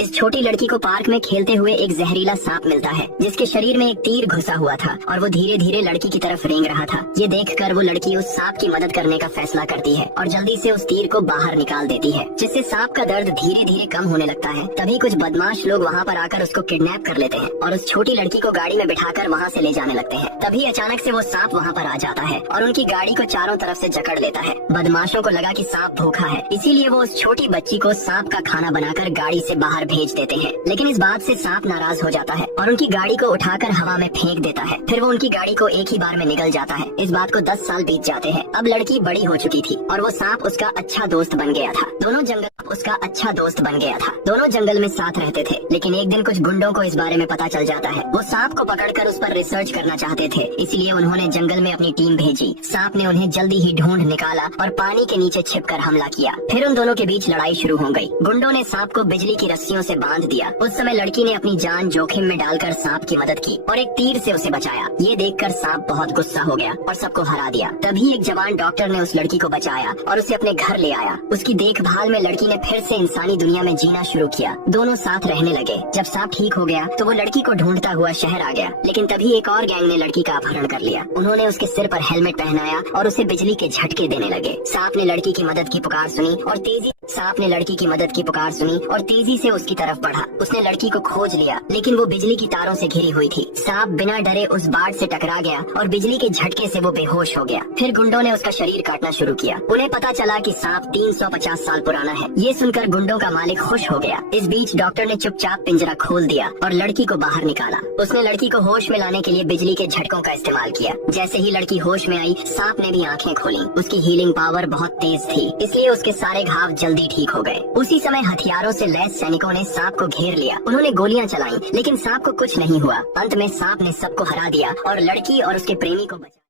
इस छोटी लड़की को पार्क में खेलते हुए एक जहरीला सांप मिलता है जिसके शरीर में एक तीर घुसा हुआ था और वो धीरे धीरे लड़की की तरफ रेंग रहा था। ये देखकर वो लड़की उस सांप की मदद करने का फैसला करती है और जल्दी से उस तीर को बाहर निकाल देती है, जिससे सांप का दर्द धीरे धीरे कम होने लगता है। तभी कुछ बदमाश लोग वहाँ पर आकर उसको किडनैप कर लेते हैं और उस छोटी लड़की को गाड़ी में बिठाकर वहाँ से ले जाने लगते हैं। तभी अचानक से वो सांप वहाँ पर आ जाता है और उनकी गाड़ी को चारों तरफ से जकड़ लेता है। बदमाशों को लगा कि सांप भूखा है, इसीलिए वो उस छोटी बच्ची को सांप का खाना बनाकर गाड़ी से बाहर भेज देते हैं। लेकिन इस बात से सांप नाराज हो जाता है और उनकी गाड़ी को उठाकर हवा में फेंक देता है। फिर वो उनकी गाड़ी को एक ही बार में निगल जाता है। इस बात को 10 साल बीत जाते हैं। अब लड़की बड़ी हो चुकी थी और वो सांप उसका अच्छा दोस्त बन गया था। दोनों जंगल में साथ रहते थे। लेकिन एक दिन कुछ गुंडों को इस बारे में पता चल जाता है। वो सांप को पकड़कर उस पर रिसर्च करना चाहते थे, इसलिए उन्होंने जंगल में अपनी टीम भेजी। सांप ने उन्हें जल्दी ही ढूंढ निकाला और पानी के नीचे छिपकर हमला किया। फिर उन दोनों के बीच लड़ाई शुरू हो गई। गुंडों ने सांप को बिजली की रस्सियों से बांध दिया। उस समय लड़की ने अपनी जान जोखिम में डालकर सांप की मदद की और एक तीर से उसे बचाया। ये देखकर सांप बहुत गुस्सा हो गया और सबको हरा दिया। तभी एक जवान डॉक्टर ने उस लड़की को बचाया और उसे अपने घर ले आया। उसकी देखभाल में लड़की ने फिर से इंसानी दुनिया में जीना शुरू किया। दोनों साथ रहने लगे। जब सांप ठीक हो गया तो वो लड़की को ढूंढता हुआ शहर आ गया। लेकिन तभी एक और गैंग ने लड़की का अपहरण कर लिया। उन्होंने उसके सिर पर हेलमेट पहनाया और उसे बिजली के झटके देने लगे। सांप ने लड़की की मदद की पुकार सुनी और तेजी से उसकी तरफ बढ़ा। उसने लड़की को खोज लिया, लेकिन वो बिजली की तारों से घिरी हुई थी। सांप बिना डरे उस बाढ़ से टकरा गया और बिजली के झटके से वो बेहोश हो गया। फिर गुंडों ने उसका शरीर काटना शुरू किया। उन्हें पता चला कि सांप 350 साल पुराना है। ये सुनकर गुंडों का मालिक खुश हो गया। इस बीच डॉक्टर ने चुपचाप पिंजरा खोल दिया और लड़की को बाहर निकाला। उसने लड़की को होश में लाने के लिए बिजली के झटकों का इस्तेमाल किया। जैसे ही लड़की होश में आई, सांप ने भी आंखें खोली। उसकी हीलिंग पावर बहुत तेज थी, इसलिए उसके सारे घाव जल्दी ठीक हो गए। उसी समय हथियारों से लैस सैनिकों ने सांप को घेर लिया। उन्होंने गोलियां चलाई, लेकिन सांप को कुछ नहीं हुआ। अंत में सांप ने सबको हरा दिया और लड़की और उसके प्रेमी को बचा।